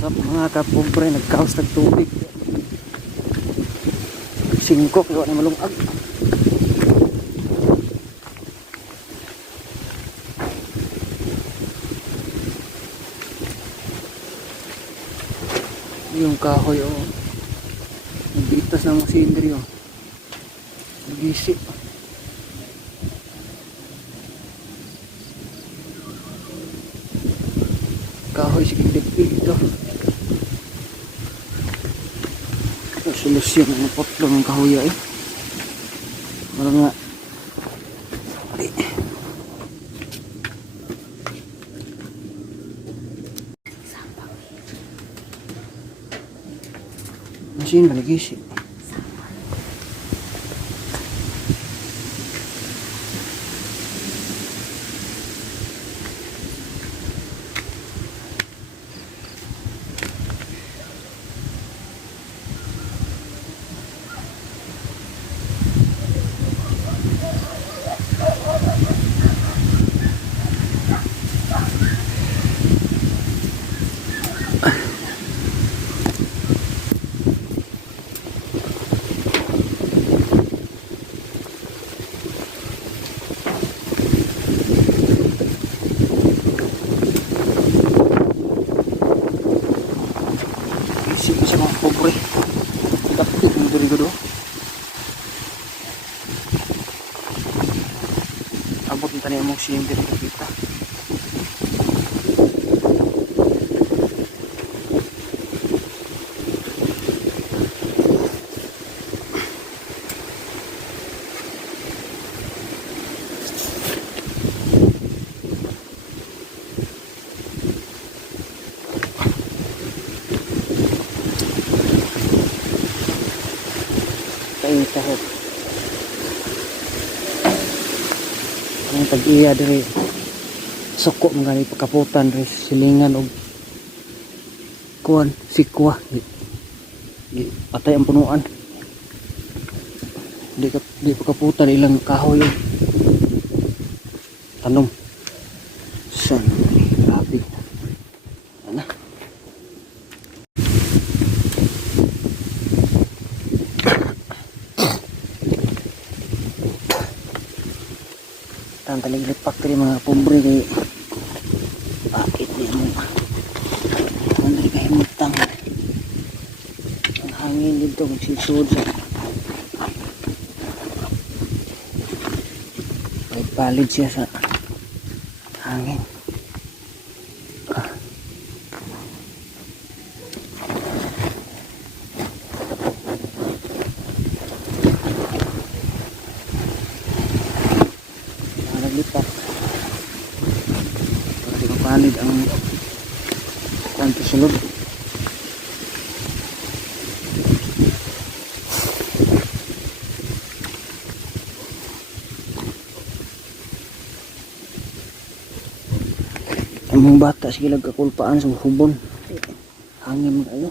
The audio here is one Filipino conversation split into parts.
Sa mga kapobre nagkaos ng tubig. Singkok yun na malungag. Yung kahoy oh. Nagbitas ng sindri oh. Nagisi. Kahoy sige dipig ito. Solusyon ng potlo ng kahoy eh. Wala nga. Masin ba nagisi? Sa mga pobre kapit mo diri do abot ng tanim mo siyang diri kita kayo tahot ang tag-iya diri suko mga ni pagkaputan diri silingan og kuan sikwa di patay ang punuan di pagkaputan ilang kahoy tanom san grabe ana ang taliglipak diri mga pobre kay bakit niya mo ang diri kay mutang ang hangin dito magsisud sa may palid siya sa hangin naglipak para di mapalid ang kwanto sulod ang mga bata sige kakulpaan sa hubon hangin mga ano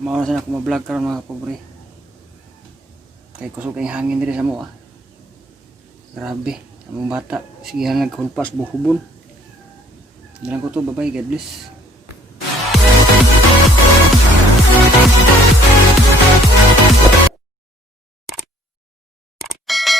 Mauna sana ako ma-vlog karon mga pobre. Kay kusog kay hangin diri sa mo ah. Grabe, among bata sige lang nagkulpas buhubon. Dalang ko to, bye bye, God bless.